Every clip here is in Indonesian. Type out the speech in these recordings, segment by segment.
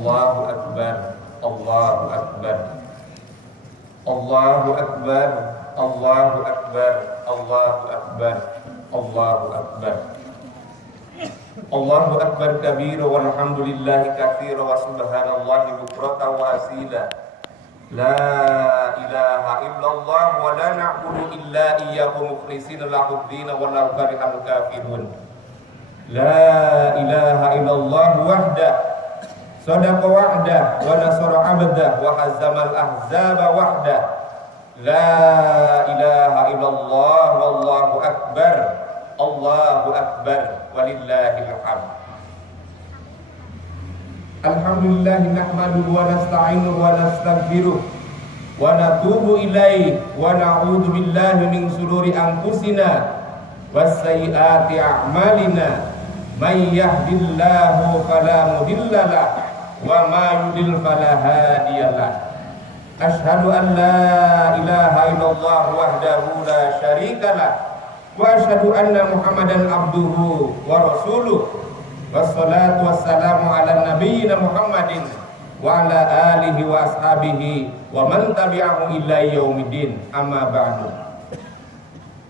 Allahu Akbar, Allahu Akbar, Allahu Akbar, Allahu Akbar, Allahu Akbar, Allahu Akbar. Allahu Akbar kabira walhamdulillahi katsira wa subhanallahi bukratan wa asila. La ilaha illallah wa la na'budu illa iyyahu mukhlishina lahu-d-din wa la karihal kafirun. La ilaha illallah wahdah sadaqa wa'dah wa nasara 'abdah wa hazzamal ahzaba wahdah. La ilaha illallah wallahu akbar, Allahu akbar walillahil hamd. Alhamdulillah nahmaduhu wa nasta'inuhu wa nastaghfiruh wa natubu ilaihi wa na'udzu billahi min shururi anfusina was sayyiati a'malina. May yahdihillahu fala mudilla lahu wa ma yudlil fala hadiya lahu. Asyhadu an la ilaha illallah wahdahu la syarika lahu wa asyhadu anna Muhammadan abduhu wa rasuluh. Wassalatu wassalamu ala nabiyyina Muhammadin wa ala alihi wa ashabihi wa man tabi'ahu ila yaumiddin. Amma ba'du.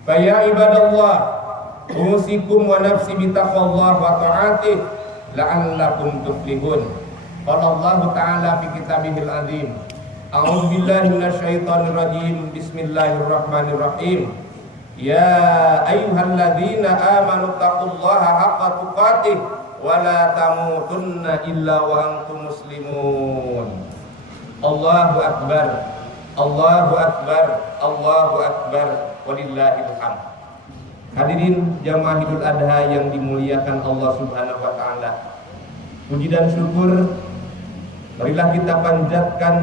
Fa ya ibadallah, usikum wa nafsi bi taqwallah wa ta'atih la'allakum tuflihun. Qala Allah ta'ala fi kitabihil azim. A'udzu billahi minasyaitonir rajim. Bismillahirrahmanirrahim. Ya ayyuhalladzina amanu taqullaha haqqa tuqatih wa la tamutunna illa wa antum muslimun. Allahu akbar, Allahu akbar, Allahu akbar walillahil hamd. Hadirin jamaah Idul Adha yang dimuliakan Allah Subhanahu wa taala. Puji dan syukur marilah kita panjatkan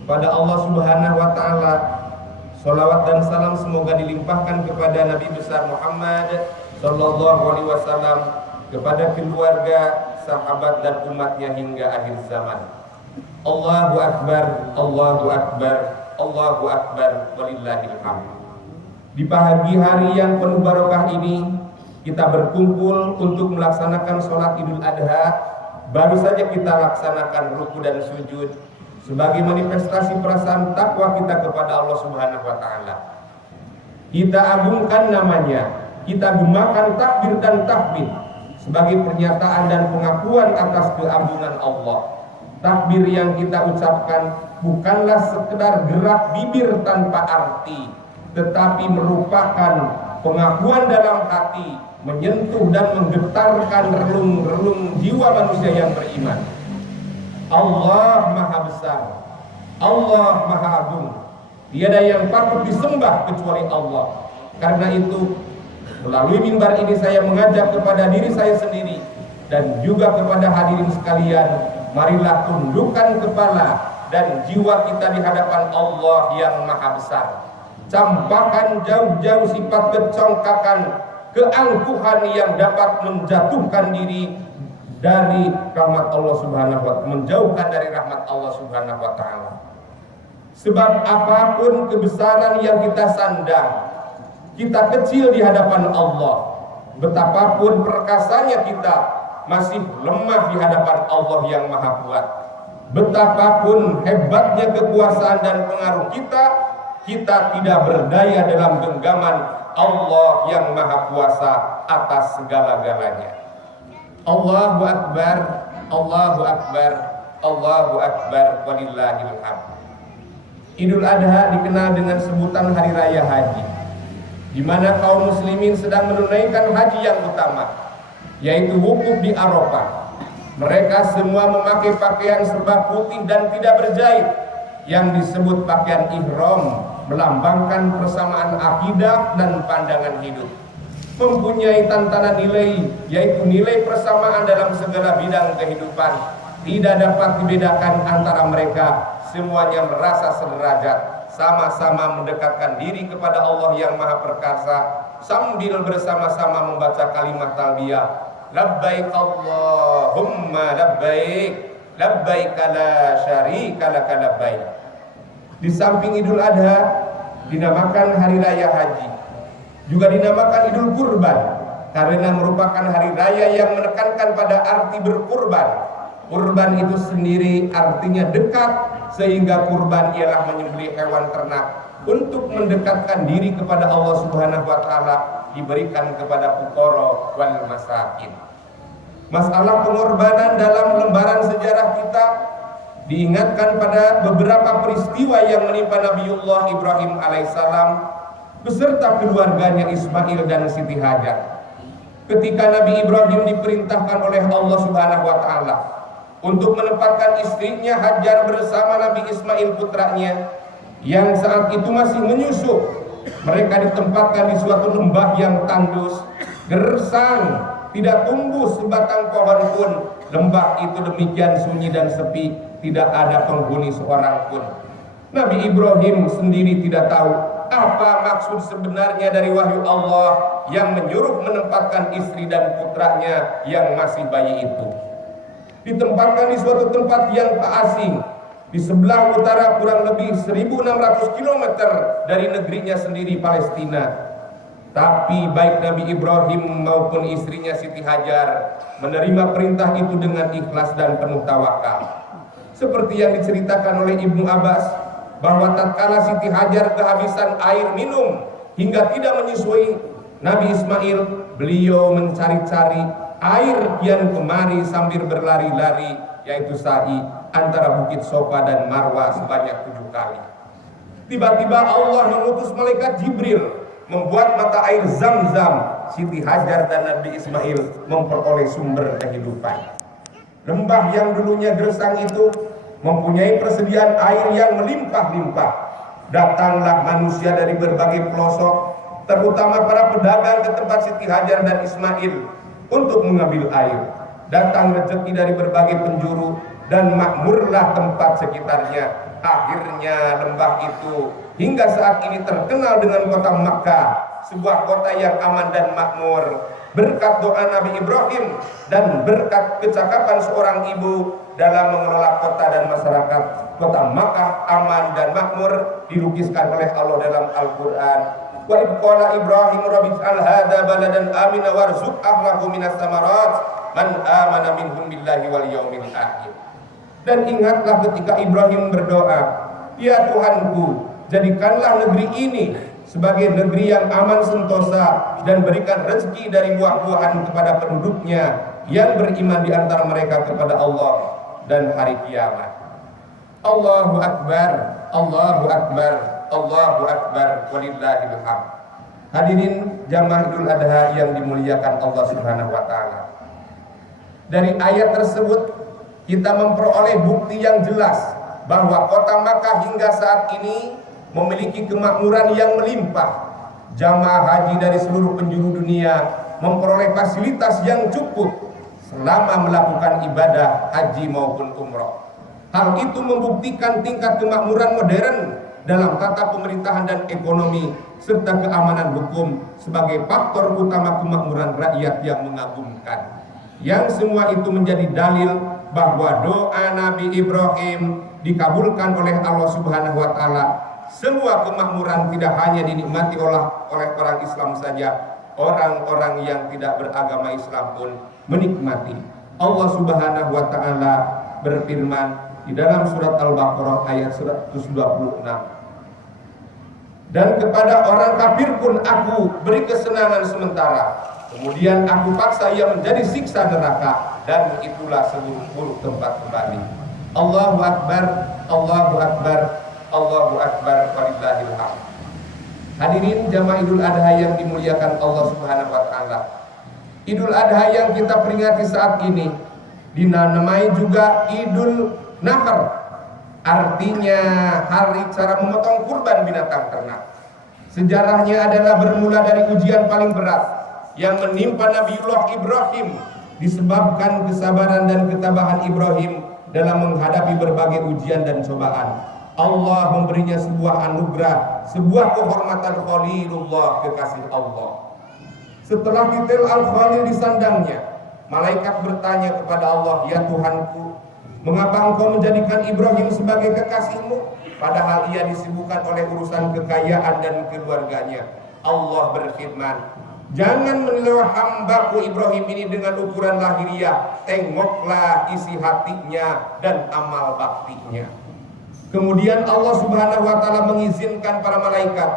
kepada Allah Subhanahu wa taala. Salawat dan salam semoga dilimpahkan kepada Nabi besar Muhammad sallallahu alaihi wasallam, kepada keluarga, sahabat dan umatnya hingga akhir zaman. Allahu akbar, Allahu akbar, Allahu akbar walillahil hamd. Di pagi hari yang penuh barokah ini kita berkumpul untuk melaksanakan sholat Idul Adha. Baru saja kita laksanakan ruku dan sujud sebagai manifestasi perasaan takwa kita kepada Allah Subhanahu wa taala. Kita agungkan namanya, kita gumakan takbir dan tahmid sebagai pernyataan dan pengakuan atas keagungan Allah. Takbir yang kita ucapkan bukanlah sekedar gerak bibir tanpa arti, tetapi merupakan pengakuan dalam hati, menyentuh dan menggetarkan relung-relung jiwa manusia yang beriman. Allah Maha Besar, Allah Maha Agung, tiada yang patut disembah kecuali Allah. Karena itu, melalui mimbar ini saya mengajak kepada diri saya sendiri dan juga kepada hadirin sekalian, marilah tundukkan kepala dan jiwa kita di hadapan Allah yang Maha Besar. Campakkan jauh-jauh sifat kecongkakan, keangkuhan yang dapat menjatuhkan diri dari rahmat Allah Subhanahu wa ta'ala, menjauhkan dari rahmat Allah Subhanahu wa ta'ala. Sebab apapun kebesaran yang kita sandang, kita kecil di hadapan Allah. Betapapun perkasanya kita, masih lemah di hadapan Allah yang Maha Kuat. Betapapun hebatnya kekuasaan dan pengaruh kita, kita tidak berdaya dalam genggaman Allah yang Maha Kuasa atas segala-galanya. Allahu akbar, Allahu akbar, Allahu akbar walillahil hamd. Idul Adha dikenal dengan sebutan hari raya haji, di mana kaum muslimin sedang menunaikan haji yang utama, yaitu wukuf di Arafah. Mereka semua memakai pakaian serba putih dan tidak berjahit yang disebut pakaian ihram, melambangkan persamaan akidah dan pandangan hidup. Mempunyai tantangan nilai, yaitu nilai persamaan dalam segala bidang kehidupan. Tidak dapat dibedakan antara mereka, semuanya merasa sederajat, sama-sama mendekatkan diri kepada Allah yang Maha Perkasa sambil bersama-sama membaca kalimat talbiyah, labbaik Allahumma labbaik, labbaik la syarika laka labbaik. Di samping Idul Adha dinamakan hari raya haji, juga dinamakan Idul Kurban karena merupakan hari raya yang menekankan pada arti berkurban Kurban itu sendiri artinya dekat, sehingga kurban ialah menyembelih hewan ternak untuk mendekatkan diri kepada Allah Subhanahu wa taala, diberikan kepada fuqara wal masakin. Masalah pengorbanan dalam lembaran sejarah kita diingatkan pada beberapa peristiwa yang menimpa Nabiullah Ibrahim alaihissalam beserta keluarganya Ismail dan Siti Hajar. Ketika Nabi Ibrahim diperintahkan oleh Allah Subhanahu wa taala untuk menempatkan istrinya Hajar bersama Nabi Ismail putranya yang saat itu masih menyusu, mereka ditempatkan di suatu lembah yang tandus, gersang, tidak tumbuh sebatang pohon pun. Lembah itu demikian sunyi dan sepi, tidak ada penghuni seorang pun. Nabi Ibrahim sendiri tidak tahu apa maksud sebenarnya dari wahyu Allah yang menyuruh menempatkan istri dan putranya yang masih bayi itu. Ditempatkan di suatu tempat yang tak asing, di sebelah utara kurang lebih 1600 km dari negerinya sendiri Palestina. Tapi baik Nabi Ibrahim maupun istrinya Siti Hajar menerima perintah itu dengan ikhlas dan penuh tawakal. Seperti yang diceritakan oleh Ibnu Abbas, bahwa tatkala Siti Hajar kehabisan air minum hingga tidak menyusui Nabi Ismail, beliau mencari-cari air kian kemari sambil berlari-lari, yaitu sa'i antara Bukit Sofa dan Marwa sebanyak 7 kali. Tiba-tiba Allah mengutus malaikat Jibril membuat mata air Zam-Zam. Siti Hajar dan Nabi Ismail memperoleh sumber kehidupan. Lembah yang dulunya gersang itu mempunyai persediaan air yang melimpah-limpah. Datanglah manusia dari berbagai pelosok, terutama para pedagang ke tempat Siti Hajar dan Ismail untuk mengambil air. Datang rezeki dari berbagai penjuru dan makmurlah tempat sekitarnya. Akhirnya lembah itu hingga saat ini terkenal dengan kota Makkah, sebuah kota yang aman dan makmur. Berkat doa Nabi Ibrahim dan berkat kecakapan seorang ibu dalam mengelola kota dan masyarakat, kota Makkah aman dan makmur dilukiskan oleh Allah dalam Al-Quran. Wa idh qala Ibrahim rabbi ij'al hadza baladan amina warzuq ahlahu minas samarat man amana minhum billahi wal yaumil akhir. Dan ingatlah ketika Ibrahim berdoa, ya Tuhanku, jadikanlah negeri ini sebagai negeri yang aman sentosa dan berikan rezeki dari buah-buahan kepada penduduknya yang beriman di antara mereka kepada Allah dan hari kiamat. Allahu Akbar, Allahu Akbar, Allahu Akbar, walillahil hamd. Hadirin jamaah Idul Adha yang dimuliakan Allah Subhanahu wa taala. Dari ayat tersebut kita memperoleh bukti yang jelas bahwa kota Makkah hingga saat ini memiliki kemakmuran yang melimpah. Jamaah haji dari seluruh penjuru dunia memperoleh fasilitas yang cukup selama melakukan ibadah haji maupun umroh. Hal itu membuktikan tingkat kemakmuran modern dalam tata pemerintahan dan ekonomi serta keamanan hukum sebagai faktor utama kemakmuran rakyat yang mengagumkan. Yang semua itu menjadi dalil bahwa doa Nabi Ibrahim dikabulkan oleh Allah Subhanahu wa taala. Semua kemakmuran tidak hanya dinikmati oleh orang Islam saja, orang-orang yang tidak beragama Islam pun menikmati. Allah Subhanahu wa taala berfirman di dalam surat Al-Baqarah ayat 126. Dan kepada orang kafir pun aku beri kesenangan sementara, kemudian aku paksa ia menjadi siksa neraka, dan itulah seburuk-buruk tempat kembali. Allahu Akbar, Allahu Akbar, Allahu Akbar, walillahil hamd. Hadirin jamaah Idul Adha yang dimuliakan Allah Subhanahu wa taala. Idul Adha yang kita peringati saat ini dinamai juga Idul Nahr, artinya hari cara memotong kurban binatang ternak. Sejarahnya adalah bermula dari ujian paling berat yang menimpa Nabiullah Ibrahim, disebabkan kesabaran dan ketabahan Ibrahim dalam menghadapi berbagai ujian dan cobaan. Allah memberinya sebuah anugerah, sebuah kehormatan Khalilullah, kekasih Allah. Setelah titel Al-Khalil disandangnya, malaikat bertanya kepada Allah, ya Tuhanku, mengapa engkau menjadikan Ibrahim sebagai kekasihmu, padahal ia disibukkan oleh urusan kekayaan dan keluarganya? Allah berfirman, Jangan menilai hambaku Ibrahim ini dengan ukuran lahiriah. Tengoklah isi hatinya dan amal baktinya. Kemudian Allah Subhanahu wa taala mengizinkan para malaikat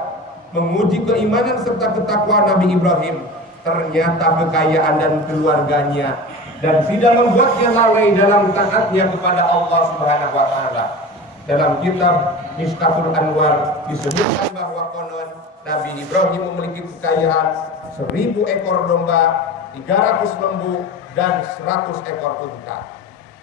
menguji keimanan serta ketakwaan Nabi Ibrahim. Ternyata kekayaan dan keluarganya dan tidak membuatnya lalai dalam taatnya kepada Allah Subhanahu wa taala. Dalam kitab Miftahul Anwar disebutkan bahwa konon Nabi Ibrahim memiliki kekayaan 1000 ekor domba, 300 lembu, dan 100 ekor unta.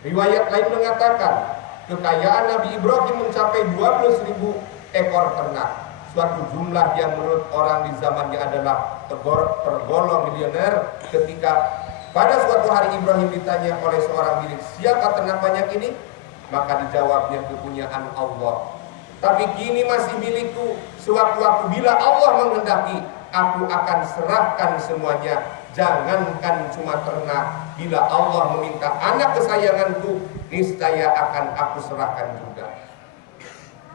Riwayat lain mengatakan kekayaan Nabi Ibrahim mencapai 20.000 ekor ternak, suatu jumlah yang menurut orang di zamannya adalah tergolong miliuner. Ketika pada suatu hari Ibrahim ditanya oleh seorang milik, siapa ternak banyak ini? Maka dijawabnya, kepunyaan Allah. Tapi kini masih milikku. Sewaktu-waktu bila Allah menghendaki, aku akan serahkan semuanya. Jangankan cuma ternak, bila Allah meminta anak kesayanganku, niscaya akan aku serahkan juga.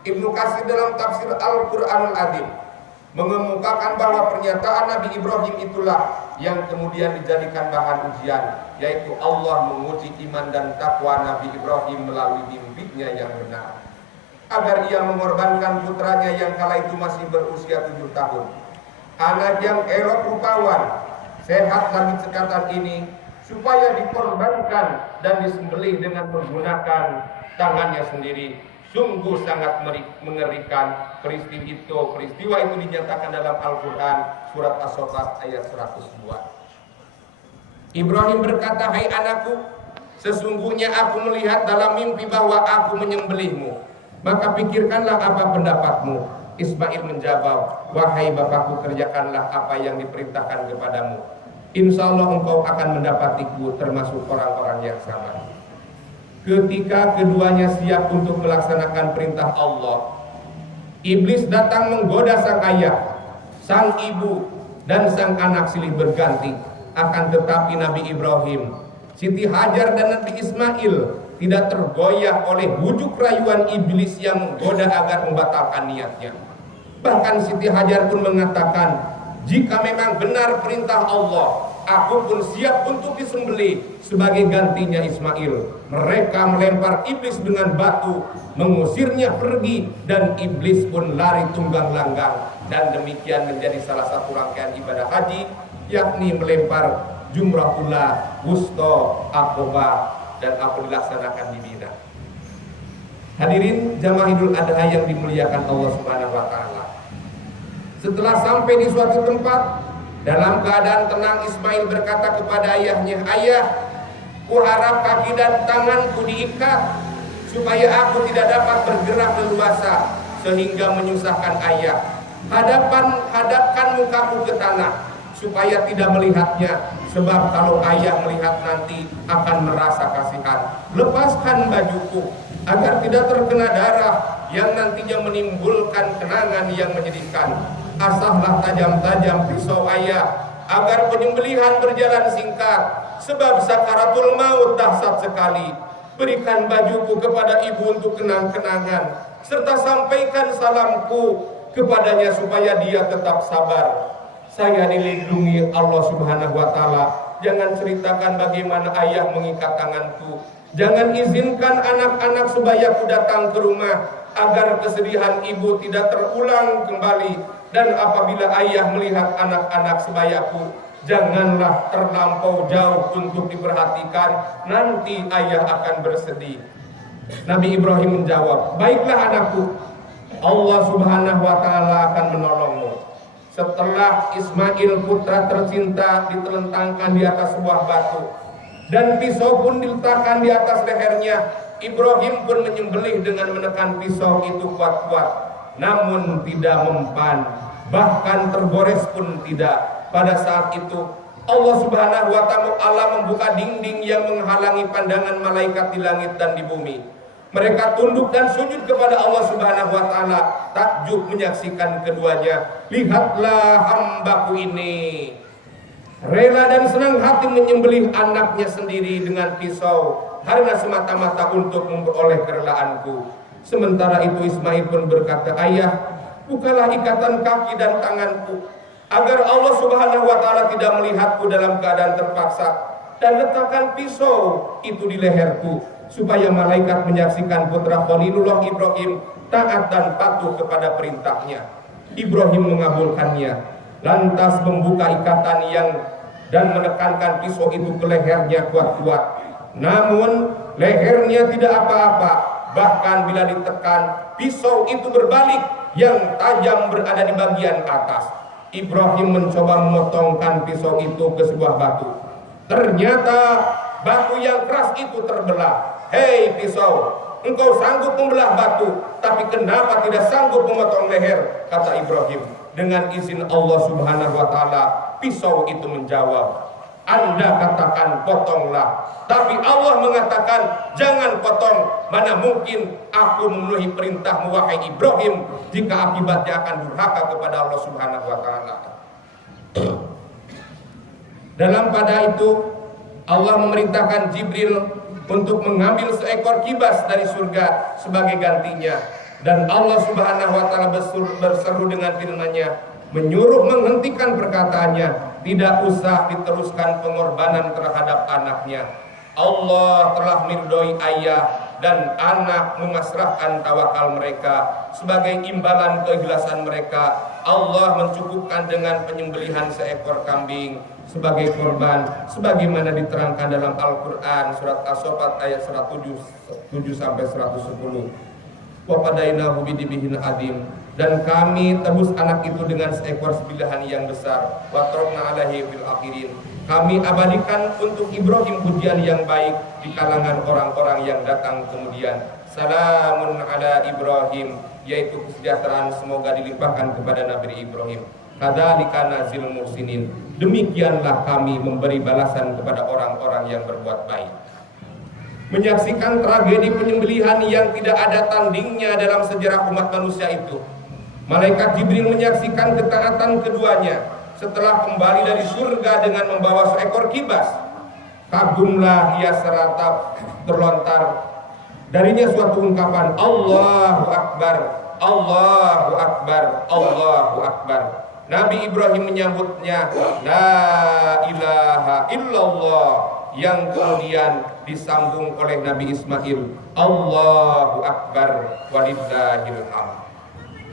Ibnu Katsir dalam tafsir Al-Qur'anul Adzim mengemukakan bahwa pernyataan Nabi Ibrahim itulah yang kemudian dijadikan bahan ujian, yaitu Allah menguji iman dan takwa Nabi Ibrahim melalui mimpinya yang benar, agar ia mengorbankan putranya yang kala itu masih berusia 7 tahun. Anak yang elok rupawan, sehat lagi cekatan ini, supaya dikorbankan dan disembelih dengan menggunakan tangannya sendiri. Sungguh sangat mengerikan. Peristiwa itu dinyatakan dalam Al-Quran surat As-Saffat ayat 102. Ibrahim berkata, hai anakku, sesungguhnya aku melihat dalam mimpi bahwa aku menyembelihmu. Maka pikirkanlah apa pendapatmu. Ismail menjawab, wahai bapakku, kerjakanlah apa yang diperintahkan kepadamu. Insya Allah engkau akan mendapatiku termasuk orang-orang yang sabar. Ketika keduanya siap untuk melaksanakan perintah Allah, iblis datang menggoda sang ayah, sang ibu, dan sang anak silih berganti. Akan tetapi Nabi Ibrahim, Siti Hajar, dan Nabi Ismail tidak tergoyah oleh bujuk rayuan iblis yang menggoda agar membatalkan niatnya. Bahkan Siti Hajar pun mengatakan, jika memang benar perintah Allah, aku pun siap untuk disembelih sebagai gantinya Ismail. Mereka melempar iblis dengan batu, mengusirnya pergi, dan iblis pun lari tunggang langgang. Dan demikian menjadi salah satu rangkaian ibadah haji, yakni melempar jumrah ula, wusto, aqobah, dan apa dilaksanakan di Mina. Hadirin jamaah Idul Adha yang dimuliakan Allah Subhanahu wa taala. Setelah sampai di suatu tempat, dalam keadaan tenang, Ismail berkata kepada ayahnya, ayah, kuharap kaki dan tanganku diikat supaya aku tidak dapat bergerak leluasa sehingga menyusahkan ayah. Hadapkan mukaku ke tanah supaya tidak melihatnya, sebab kalau ayah melihat nanti akan merasa kasihan. Lepaskan bajuku agar tidak terkena darah yang nantinya menimbulkan kenangan yang menyedihkan. Asahlah tajam-tajam pisau ayah agar penyembelihan berjalan singkat, sebab sakaratul maut dahsyat sekali. Berikan bajuku kepada ibu untuk kenang-kenangan, serta sampaikan salamku kepadanya supaya dia tetap sabar. Saya dilindungi Allah Subhanahu wa taala. Jangan ceritakan bagaimana ayah mengikat tanganku. Jangan izinkan anak-anak sebayaku datang ke rumah, agar kesedihan ibu tidak terulang kembali. Dan apabila ayah melihat anak-anak sebayaku, janganlah terlampau jauh untuk diperhatikan, nanti ayah akan bersedih. Nabi Ibrahim menjawab, baiklah anakku, Allah Subhanahu wa taala akan menolongmu. Setelah Ismail putra tercinta ditelentangkan di atas sebuah batu dan pisau pun diletakkan di atas lehernya, Ibrahim pun menyembelih dengan menekan pisau itu kuat-kuat. Namun tidak mempan, bahkan tergores pun tidak. Pada saat itu Allah Subhanahu wa taala membuka dinding yang menghalangi pandangan malaikat di langit dan di bumi. Mereka tunduk dan sujud kepada Allah Subhanahu wa taala, takjub menyaksikan keduanya. Lihatlah hambaku ini, rela dan senang hati menyembelih anaknya sendiri dengan pisau karena semata-mata untuk memperoleh kerelaanku. Sementara itu Ismail pun berkata, ayah, bukalah ikatan kaki dan tanganku agar Allah Subhanahu wa taala tidak melihatku dalam keadaan terpaksa, dan letakkan pisau itu di leherku supaya malaikat menyaksikan putra Khalilullah Ibrahim taat dan patuh kepada perintahnya. Ibrahim mengabulkannya, lantas membuka ikatan dan menekankan pisau itu ke lehernya kuat-kuat. Namun lehernya tidak apa-apa, bahkan bila ditekan pisau itu berbalik, yang tajam berada di bagian atas. Ibrahim mencoba memotongkan pisau itu ke sebuah batu. Ternyata batu yang keras itu terbelah. Hei pisau, engkau sanggup membelah batu, tapi kenapa tidak sanggup memotong leher? Kata Ibrahim. Dengan izin Allah Subhanahu wa taala, pisau itu menjawab, Anda katakan potonglah, tapi Allah mengatakan jangan potong. Mana mungkin aku memenuhi perintahmu wahai Ibrahim, jika akibatnya akan durhaka kepada Allah Subhanahu wa taala. Dalam pada itu Allah memerintahkan Jibril untuk mengambil seekor kibas dari surga sebagai gantinya, dan Allah Subhanahu wa taala berseru dengan firman-Nya, menyuruh menghentikan perkataannya, tidak usah diteruskan pengorbanan terhadap anaknya. Allah telah meridhoi ayah dan anak memasrahkan tawakal mereka. Sebagai imbalan keikhlasan mereka, Allah mencukupkan dengan penyembelihan seekor kambing sebagai korban, sebagaimana diterangkan dalam Al-Quran surat As-Saffat ayat 107 sampai 110. Wa qadainahu bidibhin adim, dan kami tebus anak itu dengan seekor sembelihan yang besar. Wa tarakna alaihi fil akhirin, kami abadikan untuk Ibrahim pujian yang baik di kalangan orang-orang yang datang kemudian. Salamun ala Ibrahim, yaitu kesejahteraan semoga dilimpahkan kepada Nabi Ibrahim. Kadzalika nazil muhsinin, demikianlah kami memberi balasan kepada orang-orang yang berbuat baik. Menyaksikan tragedi penyembelihan yang tidak ada tandingnya dalam sejarah umat manusia itu, malaikat Jibril menyaksikan ketaatan keduanya setelah kembali dari surga dengan membawa seekor kibas. Kagumlah ia serta terlontar darinya suatu ungkapan, Allahu Akbar, Allahu Akbar, Allahu Akbar. Nabi Ibrahim menyambutnya, La ilaha illallah, yang kemudian disambung oleh Nabi Ismail, Allahu Akbar walillahil hamd.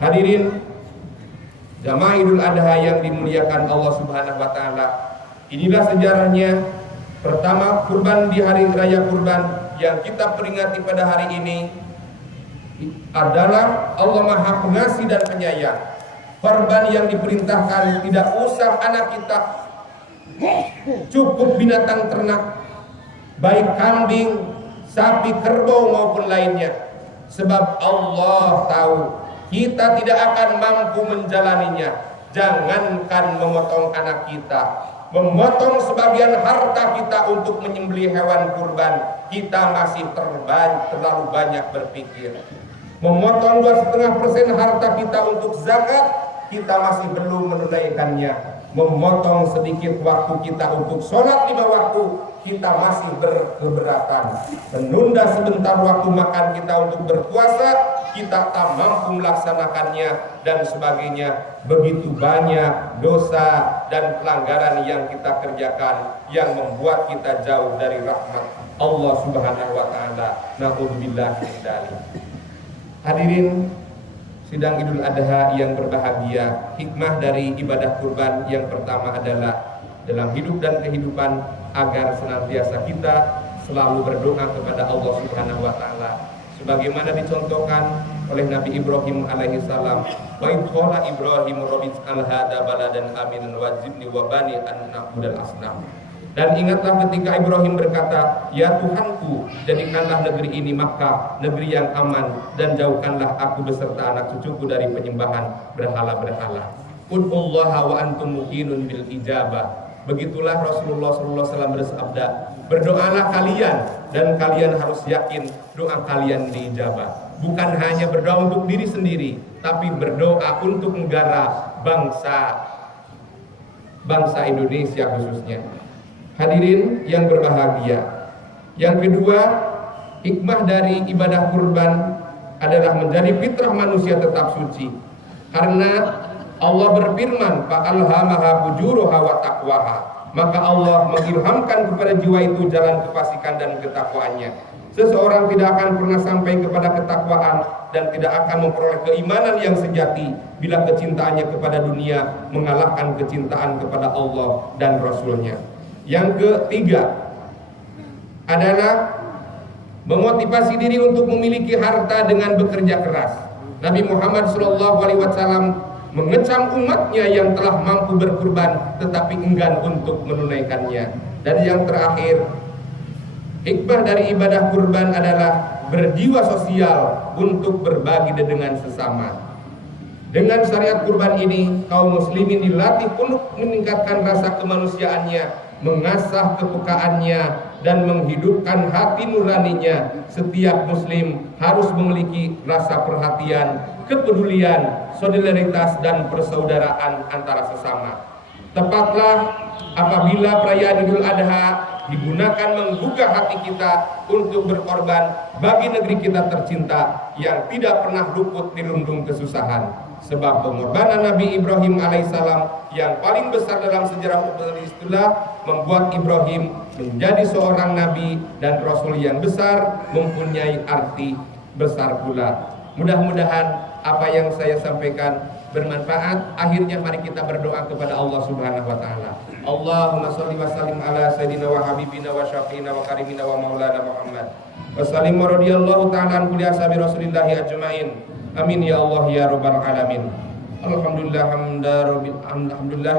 Hadirin jamaah Idul Adha yang dimuliakan Allah Subhanahu wa taala, inilah sejarahnya. Pertama, kurban di hari raya kurban yang kita peringati pada hari ini adalah Allah Maha Pengasih dan Penyayang. Korban yang diperintahkan tidak usah anak kita, cukup binatang ternak, baik kambing, sapi, kerbau maupun lainnya. Sebab Allah tahu kita tidak akan mampu menjalaninya. Jangankan memotong anak kita, memotong sebagian harta kita untuk menyembelih hewan kurban, kita masih terlalu banyak berpikir. Memotong 2,5% harta kita untuk zakat, kita masih belum menunaikannya. Memotong sedikit waktu kita untuk sholat 5 waktu, kita masih berkeberatan. Menunda sebentar waktu makan kita untuk berpuasa, kita tak mampu melaksanakannya, dan sebagainya. Begitu banyak dosa dan pelanggaran yang kita kerjakan yang membuat kita jauh dari rahmat Allah Subhanahu wa taala. Na'udzubillah min dzalik. Hadirin sidang Idul Adha yang berbahagia, hikmah dari ibadah kurban yang pertama adalah dalam hidup dan kehidupan agar senantiasa kita selalu berdoa kepada Allah Subhanahu wa taala sebagaimana dicontohkan oleh Nabi Ibrahim alaihi salam, wa qala Ibrahim rabbij'al hadza baladan aminan wajibni wa bani an na'budal asnam. Dan ingatlah ketika Ibrahim berkata, ya Tuhanku, jadikanlah negeri ini Makkah, negeri yang aman, dan jauhkanlah aku beserta anak cucuku dari penyembahan berhala-berhala. Ud'ullaha wa antum muqinun bil ijabah. Begitulah Rasulullah SAW bersabda, berdoalah kalian dan kalian harus yakin doa kalian diijabah. Bukan hanya berdoa untuk diri sendiri, tapi berdoa untuk negara, bangsa Indonesia khususnya. Hadirin yang berbahagia, yang kedua, hikmah dari ibadah kurban adalah menjadi fitrah manusia tetap suci. Karena Allah berfirman, fa'alhamaha fujuruha wa taqwaha. Maka Allah mengilhamkan kepada jiwa itu jalan kefasikan dan ketakwaannya. Seseorang tidak akan pernah sampai kepada ketakwaan dan tidak akan memperoleh keimanan yang sejati bila kecintaannya kepada dunia mengalahkan kecintaan kepada Allah dan Rasulnya. Yang ketiga adalah memotivasi diri untuk memiliki harta dengan bekerja keras. Nabi Muhammad SAW mengecam umatnya yang telah mampu berkurban tetapi enggan untuk menunaikannya. Dan yang terakhir, hikmah dari ibadah kurban adalah berjiwa sosial untuk berbagi dengan sesama. Dengan syariat kurban ini, kaum muslimin dilatih untuk meningkatkan rasa kemanusiaannya, mengasah kepekaannya, dan menghidupkan hati nuraninya. Setiap muslim harus memiliki rasa perhatian, kepedulian, solidaritas, dan persaudaraan antara sesama. Tepatlah apabila perayaan Idul Adha digunakan menggugah hati kita untuk berkorban bagi negeri kita tercinta yang tidak pernah luput dirundung kesusahan. Sebab pengorbanan Nabi Ibrahim alaihissalam yang paling besar dalam sejarah umat Islam membuat Ibrahim menjadi seorang nabi dan rasul yang besar, mempunyai arti besar pula. Mudah-mudahan apa yang saya sampaikan bermanfaat. Akhirnya mari kita berdoa kepada Allah Subhanahu wa taala. Allahumma shalli wa sallim ala sayyidina wa habibina wa syafiina wa karimina wa maulana Muhammad. Wa sallim radhiyallahu ta'ala an kulli ashabi Rasulillah ajmain. Amin ya Allah ya rabbal alamin. Alhamdulillah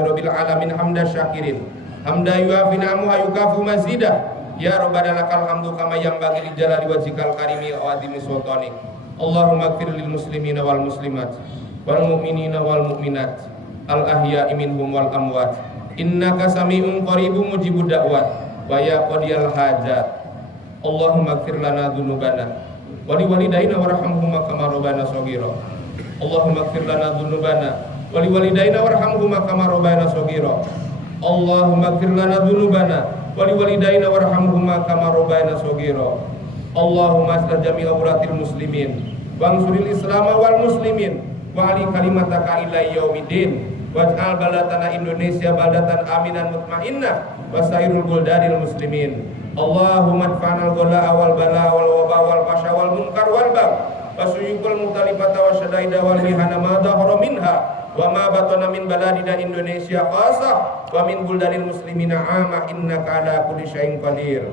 rabbil alamin hamda syakirin. Hamda yuafi ni'amahu yukafu mazidah. Ya rabbana lakal hamdu kama yanbaghi li jalali wajhikal karimi wa azimi sultanik. Allahumma ighfir lil muslimina wal muslimat wal mu'minina wal mu'minat al ahya'i minhum wal amwat. Innaka sami'un qaribun mujibud da'wat wa ya qadiyal hajat. Allahumma ighfir lana dzunubana wa li walidayna warhamhuma kama rabbayana shaghira. Allahumma ighfir lana dzunubana wa li walidayna warhamhuma kama rabbayana shaghira. Allahumma ighfir lana dzunubana wa li walidayna warhamhuma kama rabbayana shaghira. Allahumma aslah jami' awratil muslimin wa ansuril islam wal muslimin wa ali kalimataka ila yaumiddin waj'al baladana Indonesia baldatan aminan mutmainnah wa sairul buldanil muslimin. Allahumma adfa'nal ghala wal bala wal waba wal fasha wal munkar wal bagh wasuyukul mutalifata wa syadaida wal mihana ma dhahara minha wa ma batana min baladina Indonesia khasah wa min buldanil muslimina amah innaka ala kulli syai'in qadir.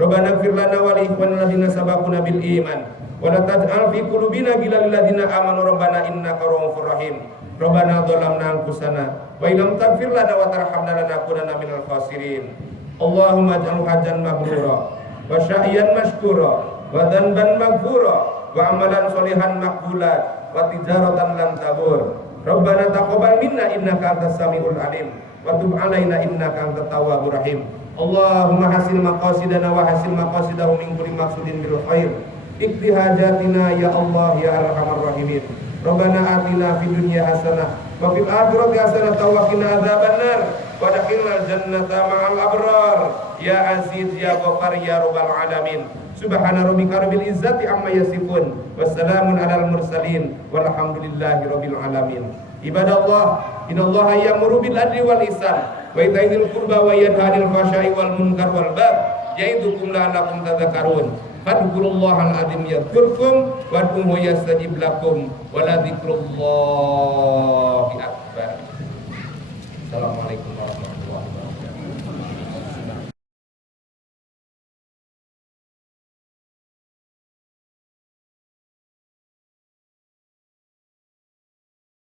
Rabbana ighfir lana wa li ikhwanina alladziina sabaquna bil iman wa la taj'al fi qulubina ghillan lil ladziina amanu rabbana innaka ra'ufur rahim. Rabbana dhalamna anfusana wa illam taghfir lana wa tarhamna lanakunanna minal khasirin. Allahumma ij'al hajjan mabrura wa sya'yan mashkura wa dhanban maghfura wa amalan sholihan maqbulat wa tijaratan lan tabur. Rabbana taqabbal minna innaka antas samiul alim wa tub alaina innaka antat tawwabur rahim. Allahumma hasil maqasidana wa hasil maqasidahu min kulli maqsudin bil khair. Ikti hajatina ya Allah ya arhamar rahimin. Rabbana atina fid dunya hasanah wa fil akhirati hasanah wa qina adzabannar wa adkhilnal jannata ma'al abrar ya aziz ya ghafar ya rabbal alamin. Subhana rabbika rabbil izzati amma yasifun wassalamun alal mursalin walhamdulillahi rabbil alamin. Ibadallah, innallaha ya'muru bil adli wal ihsan wa ita'i dzil qurba wa yanha 'anil fahsya'i wal munkar wal bagh ya'idukum la'allakum tadhakkarun. Fadhkurullahal azim yadhkurkum wad'uhu yastajib lakum wa la dzikrullahi akbar. Assalamualaikum warahmatullahi wabarakatuh.